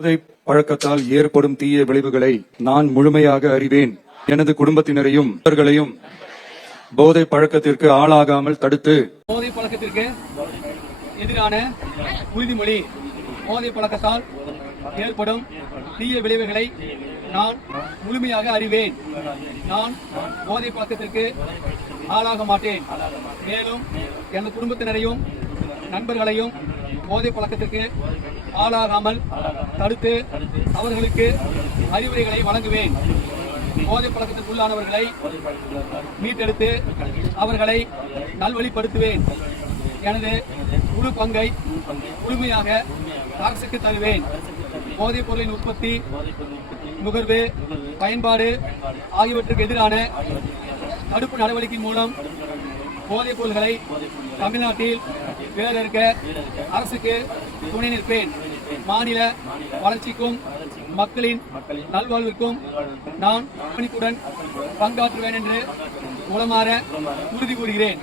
போதை பழக்கத்தால் ஏற்படும் தீய விளைவுகளை நான் முழுமையாக அறிவேன். எனது குடும்பத்தினரையும் அவர்களையும் போதை பழக்கத்திற்கு ஆளாகாமல் தடுத்து போதை பழக்கத்திற்கு எதிரான உறுதிமொழி. போதை பழக்கத்தால் ஏற்படும் தீய விளைவுகளை நான் முழுமையாக அறிவேன். நான் போதை பழக்கத்திற்கு ஆளாக மாட்டேன். மேலும் எனது குடும்பத்தினரையும் நண்பர்களையும் போதை பழக்கத்திற்கு ஆளாகாமல் தடுத்து அவர்களுக்கு அறிவுரைகளை வழங்குவேன். போதை பழக்கத்திற்கு உள்ளானவர்களை மீட்டெடுத்து அவர்களை நல்வழிப்படுத்துவேன். எனது முழு பங்கை முழுமையாக அரசுக்கு தருவேன். போதைப் பொருளின் உற்பத்தி, நுகர்வு, பயன்பாடு ஆகியவற்றுக்கு எதிரான தடுப்பு நடவடிக்கை மூலம் போதைப் பொருள்களை தமிழ்நாட்டில் வேறறுக்க அரசுக்கு துணை நிற்பேன். மாநில வளர்ச்சிக்கும் மக்களின் நல்வாழ்வுக்கும் நான் பணிப்புடன் பங்காற்றுவேன் என்று உளமாற உறுதி கூறுகிறேன்.